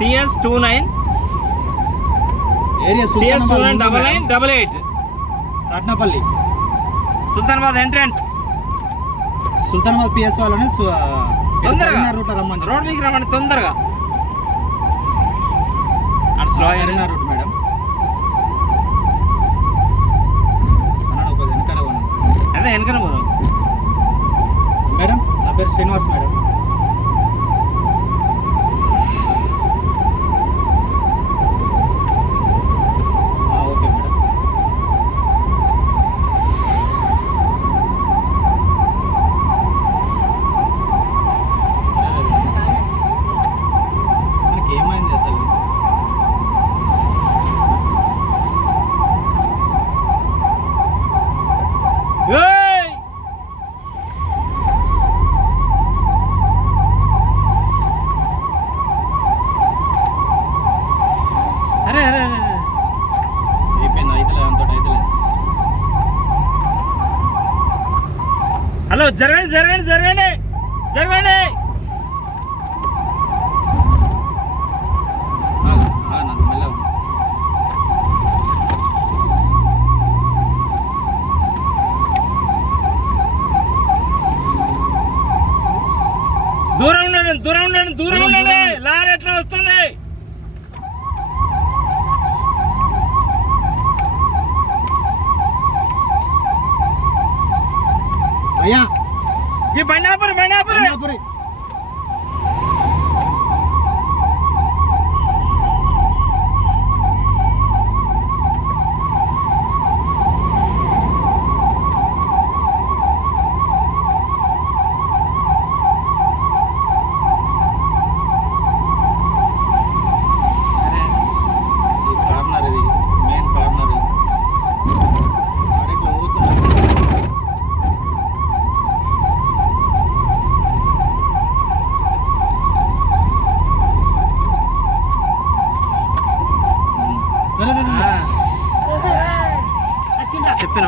TS two nine. TS two nine double nine double eight. Katnapalli. Sultanabad entrance. Sultanabad PS వాళ్ళని తొందరగా. రూట్లో రమ్మని road మీకు రమ్మండి తొందరగా. అటు స్లో కరీంనగర్ రూట్ మేడం. అన్నాడు ఒక వెనకాల పోదాం. మేడం నా పేరు శ్రీనివాస్ మేడం. హలో జరగండి జరగండి జరగండి జరగండి. నన్ను దూరం ఉండండి దూరం ఉండండి దూరం ఉండండి. లారీ ఎట్లా వస్తుంది? भैया। ये बनापुर बनापुर बनापुर చెప్పిన?